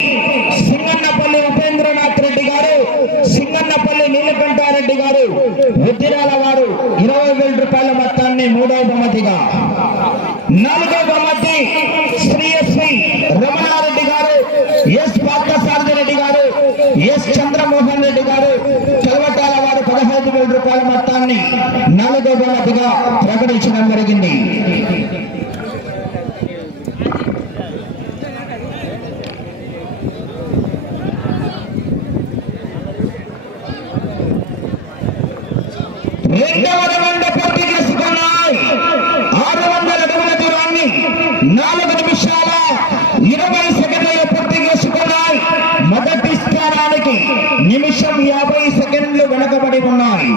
సింగన్నపల్లి ఉపేంద్రనాథ్ రెడ్డి గారు, సింగన్నపల్లి నీలకంఠారెడ్డి గారు, ఉద్దిరాల వారు 20,000 రూపాయల మొత్తాన్ని మూడవ బహుమతిగా, నాలుగవ బహుమతి శ్రీ ఎస్వి రమణారెడ్డి గారు, ఎస్ పార్థసారథి రెడ్డి గారు, ఎస్ చంద్రమోహన్ రెడ్డి గారు, కల్వటాల వారు 15,000 రూపాయల మొత్తాన్ని నాలుగవ బహుమతిగా ప్రకటించడం జరిగింది. రెండవ రౌండ్ పూర్తి చేసుకున్నాయి. 600 అడుగుల దూరాన్ని 4 నిమిషాల 20 సెకండ్లలో పూర్తి చేసుకున్నాయి. మొదటి స్థానానికి నిమిషం 50 సెకండ్లు వెనకబడి ఉన్నాయి.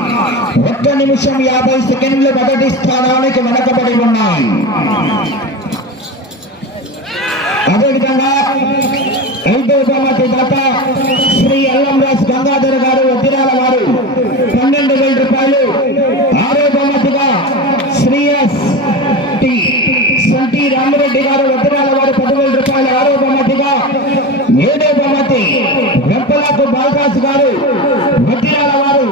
1 నిమిషం 50 సెకండ్లు మొదటి స్థానానికి వెనకబడి ఉన్నాయి. అదేవిధంగా 5వ బహుమతి దాత శ్రీ అల్లంరాజ్ గంగాధర్ గారు, వజ్రాల వారు 12,000 రూపాయలు. 6వ బహుమతిగా శ్రీ ఎస్ టి సంటి రామిరెడ్డి గారు, వజ్రాల వారు 10,000 రూపాయలు. 6వ బహుమతిగా 7వ బహుమతి వెంపలకు బాలరాజు గారు, వజ్రాల వారు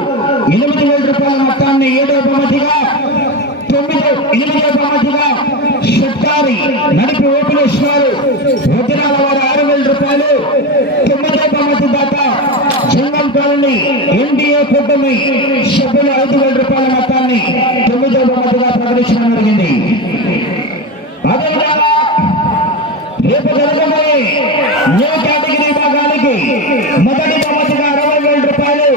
8,000 రూపాయల మొత్తాన్ని 7వ బహుమతిగా. 8వ బహుమతిగా షట్కారి నడిపి ఓపినేశ్వరు, వజ్రాల వారు 6,000 రూపాయలు. 9వ బహుమతి దాత జంగం కాలనీ ఎన్డీఏ కూటమి సభ్యులు 5,000 రూపాయల మొత్తాన్ని 9వ బహుమతిగా ప్రకటించడం జరిగింది. అదేవిధంగా రేపు జరగబోయే న్యూ కేటగిరీ విభాగానికి మొదటి బహుమతిగా 60,000 రూపాయలు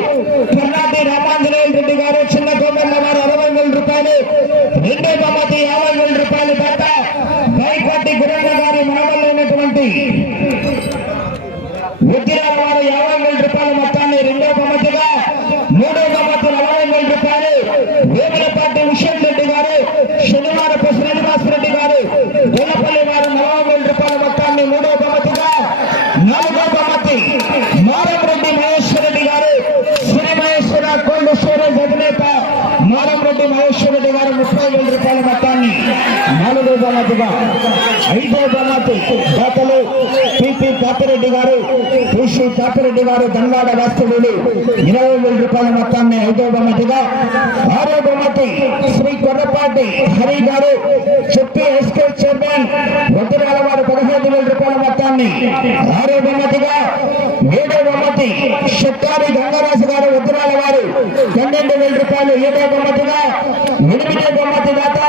కర్ణాటి రామాంజనేయులు రెడ్డి గారు, చిన్న కోమల్ల వారు 60,000 రూపాయలు. రెండో బహుమతి 50,000 రూపాయలు దాత బైకోటి గురన్న గారి మనవల్లైనటువంటి వజ్రాల వారు 50,000 రూపాయల మొత్తాన్ని రెండో బహుమతిగా. మూడో బహుమతి 40,000 రూపాయలు వేములపాటి విశ్వం రెడ్డి గారు, శనివారపు శ్రీనివాస్ రెడ్డి గారు, గొల్లపల్లి వారు 40,000 రూపాయల మొత్తాన్ని మూడో బహుమతిగా. నాలుగో బహుమతి మారంరెడ్డి మహేశ్వర రెడ్డి గారు, శ్రీ మహేశ్వర కోల్డ్ స్టోరేజ్ అధినేత మారంరెడ్డి మహేశ్వర రెడ్డి గారు 30,000 రూపాయల మొత్తాన్ని నాలుగో బహుమతిగా. 5వ బహుమతి దాతలు పిపి పాపిరెడ్డి గారు, పిసి పాపిరెడ్డి గారు, దండాడ వాస్తవులు 20,000 రూపాయల మొత్తాన్ని 5వ బహుమతిగా. 6వ బహుమతి శ్రీ కొర్రపాటి హరి గారు, చెప్పి ఎస్కే చైర్మన్, వజ్రాల వారు 15,000 రూపాయల మొత్తాన్ని 6వ బహుమతిగా. 7వ బహుమతి షట్కారి గంగరాజు గారు, వజ్రాల వారు 12,000 రూపాయలు 7వ బహుమతిగా. 8వ బహుమతి దాత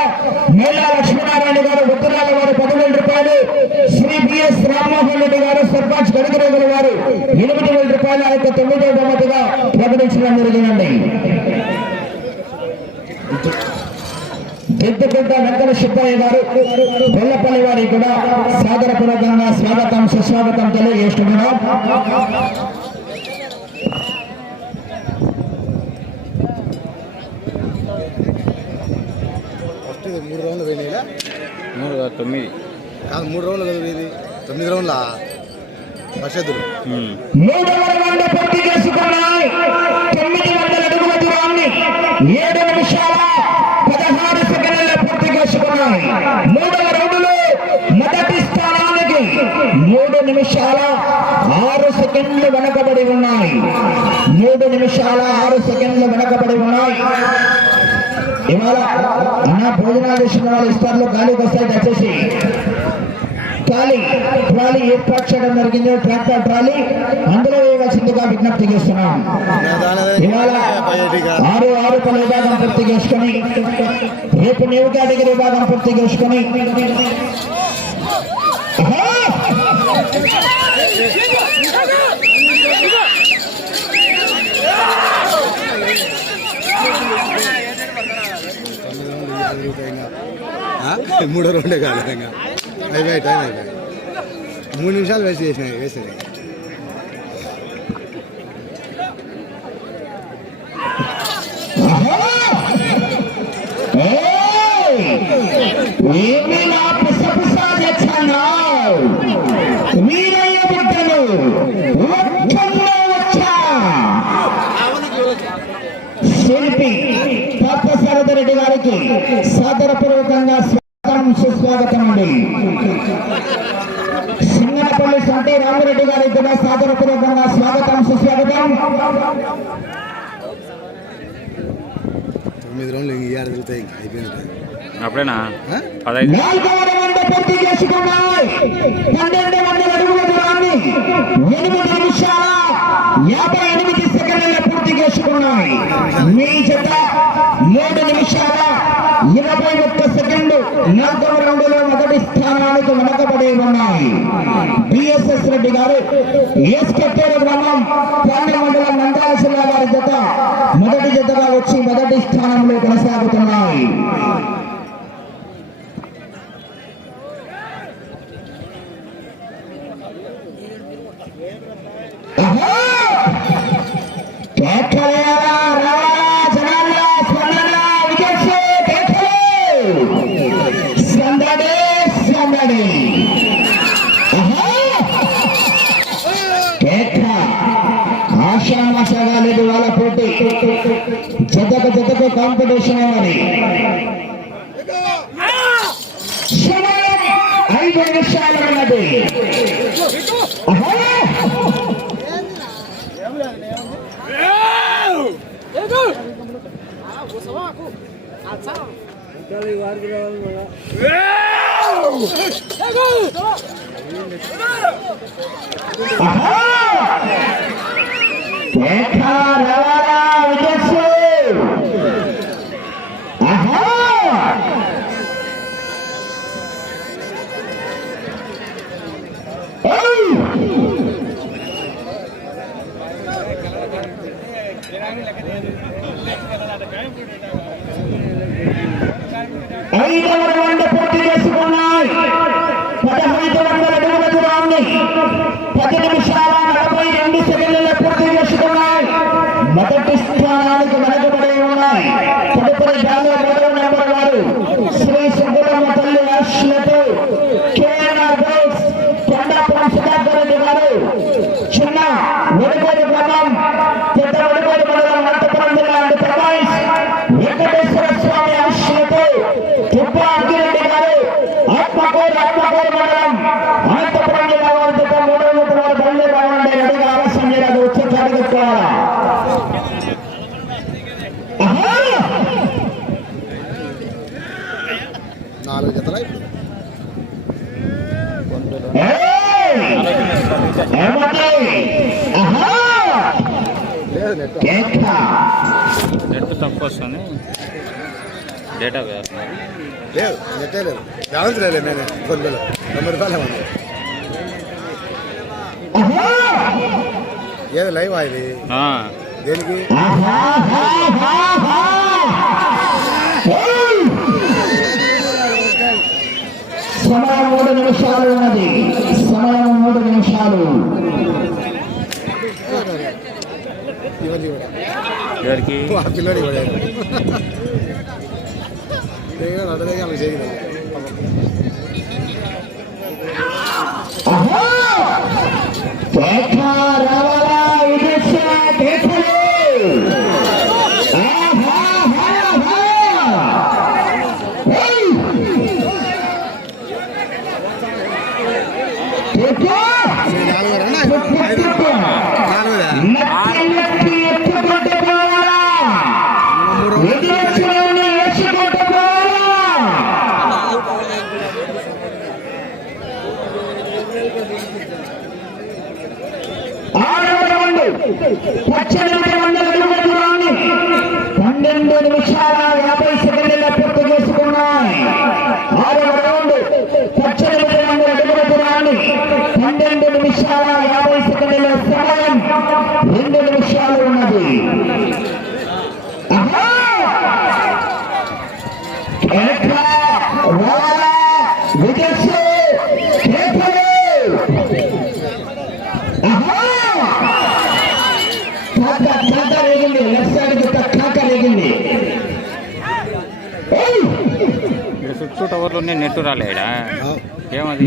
మేళా లక్ష్మీనారాయణ గారు, వజ్రాల వారు 10,000 రూపాయలు. శ్రీ బిఎస్ రామ్మోహన్ రెడ్డి గారు, సర్పంచ్ గడిగిరేగుల వారు 8,000 రూపాయల 9వ బహుమతిగా ప్రకటించడం జరిగిందండి. దిద్దుకుంట వెంకట సుబ్బయ్య గారు, గొల్లపల్లి వారికి కూడా సాదరపూర్వకంగా స్వాగతం సుస్వాగతం తెలియజేస్తున్నాం. ఫస్ట్ 3 రౌండ్లు పోయినాయిలా, 3 కాదు 9 కాదు 3 రౌండ్లు కదా పోయింది. 9 రౌండ్ల పరిషత్తులు 3వ రౌండ్ పూర్తి చేసుకున్నాయి. 900 అడుగుల దూరాన్ని 7 నిమిషాల 16 సెకండ్లలో పూర్తి చేసుకున్నాయి. 3వ రౌండ్లో మొదటి స్థానానికి 3 నిమిషాల 6 సెకండ్లు వెనకబడి ఉన్నాయి. 3 నిమిషాల 6 సెకండ్లు వెనకబడి ఉన్నాయి. ఇవాళ అన్న భోజనాలు చేసిన వాళ్ళు ఇస్తారులో గాలికి వస్తాయి. దయచేసి ట్రాలీ ఏర్పాటు చేయడం జరిగింది, ట్రాక్టర్ ట్రాలీ, అందులో వేయవలసిందిగా విజ్ఞప్తి చేస్తున్నాం. ఇవాళ 6 పనుల విభాగం పూర్తి చేసుకొని రేపు న్యూ కేటగిరీ విభాగం పూర్తి చేసుకొని మూడో రౌండే కాదు, అయిపోయి టైం అయిపోయి 3 నిమిషాలు వేస్ట్ చేసినాయి. వేసేది శిల్పి పార్థసారథి రెడ్డి గారికి సాదరపూర్వకంగా స్వాగతం సుస్వాగతం అండి. సింగనపల్లి రెడ్డి రామిరెడ్డి గారి కూడా సాదరపూర్వకంగా స్వాగతం సుస్వాగతం. 9 రౌండ్లు ఈ ఆరు తిరుగుతాయి అయిపోయింది అప్పుడేనా 4వ రౌండ్ పూర్తి చేసుకున్నాయి. 12 అడుగుల దూరాన్ని 8 నిమిషాల 58 సెకండ్ల పూర్తి చేసుకున్నాయి. మీ జత 3 నిమిషాల 21 సెకండ్లు 4వ రౌండ్లో మొదటి స్థానానికి వెనకబడి ఉన్నాయి. బిఎస్ఎస్ రెడ్డి గారు ఎస్కెట్టేరు గ్రామం పాండ్య మండలం నంద్యాల జిల్లా వారి జత మొదటి జతగా వచ్చి మొదటి స్థానంలో కొనసాగుతున్నాయి. ఆశామాషగా లేదు వాళ్ళ పోటీ. జతకు కాంపిటీషన్ అవ్వాలి. 5 నిమిషాలు ఉన్నది. ఐదవ రౌండ్ పూర్తి చేసుకున్నాయి. 1500 అడుగుల దూరాన్ని 10 నిమిషాల 42 సెకండ్లలో పూర్తి చేసుకున్నాయి. మొదటి స్థానానికి వెనకబడి ఉన్నాయి. తదుపరి గాలి 3వ నెంబర్ వారు శ్రీ సుబ్బమ్మ తల్లి ఆశలతో కేఎన్ఆర్ బైక్స్ కొండాపురం సుధాకర్ రెడ్డి గారు చిన్న వెనుకోడి గ్రామం పెద్ద వెనుకోడి మండలం అనంతపురం జిల్లా ప్రకాశ్ వెంకటేశ్వర స్వామి ఆశలతో తుప్ప అగ్గిరెడ్డి గారు ఆత్మకూరు మండలం అనంతపురం జిల్లా వారి జత 3వ జత వారు బయలుదేరి రావాలంటే రెడీగా ఆలస్యం చేయడానికి వచ్చి కడుగుకోవాలా. 4 జతలు నెట్ తక్కువ వస్తుంది. డేటా లేదు నెట్టే లేదు. బ్యాలెన్స్ లేదు. నేను 90 రూపాయలు ఇవ్వండి. ఏది లైవ్ ఇది దేనికి? సమయం 3 నిమిషాలు ఉన్నది. సమయం 3 నిమిషాలు. ఎవరికి పిల్లడి అడగ చేయలేదు. చుట్టూ టవర్లు నెట్ రాలేడా? ఏమది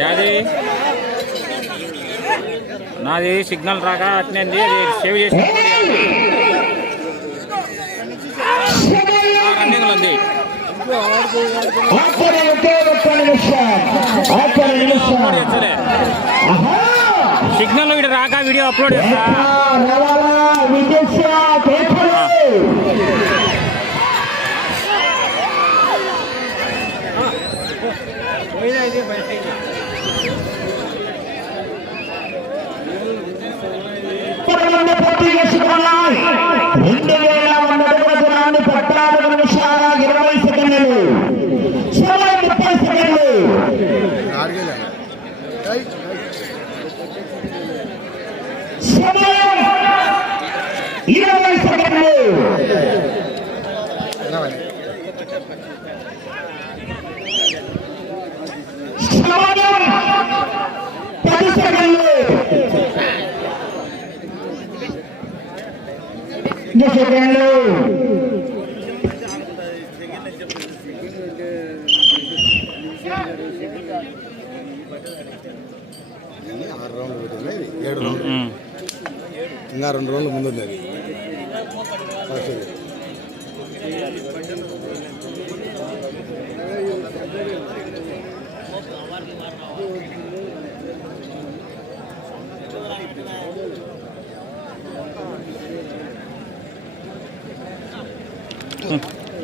యాది నాది సిగ్నల్ రాక అట్నే అది సేవ్ చేసి రన్నింగ్ ఉంది. సిగ్నల్ ఇక్కడ రాక వీడియో అప్లోడ్ చేస్తా. పూర్తి చేసుకున్నాయి. 2000 అడుగుల దూరాన్ని 14 నిమిషాల 20 సెకండ్లు, సమయం 30 సెకండ్లు. సమయం 20 సెకండ్లు. సమయం 10 సెకండ్లు. సెకండ్లు. ఇంకా 2 రౌండ్లు ముందుంది అది.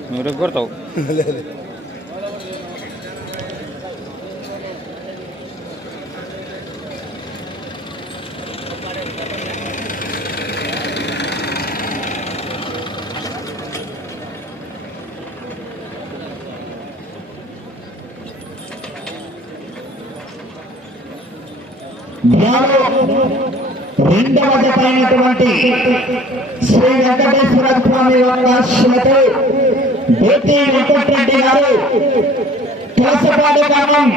నువ్వు రేపు కొడతావు. రెండవ జతైనటువంటి శ్రీ వెంకటేశ్వర స్వామి వారి ఆశీస్సులతో బేటీ వెంకటరెడ్డి గారు కలసపాడు గ్రామం,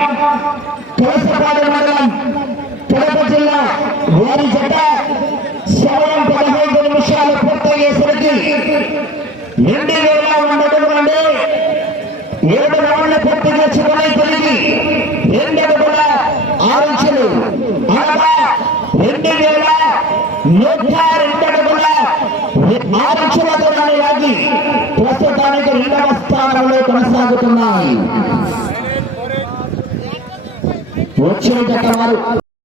కలసపాడు మండలం, కడప జిల్లా వారి జత సమయం 15 నిమిషాలు పూర్తయ్యేసరికి 2000 అడుగులండి. 7 రౌండ్లు పూర్తి చేసుకుని తిరిగి 2 అడుగుల 6 ఇంచులు అనగా 2102 అడుగుల 6 ఇంచుల దూరాన్ని లాగి ప్రస్తుతానికి 2వ స్థానంలో కొనసాగుతున్నాయి. వచ్చే జత వారు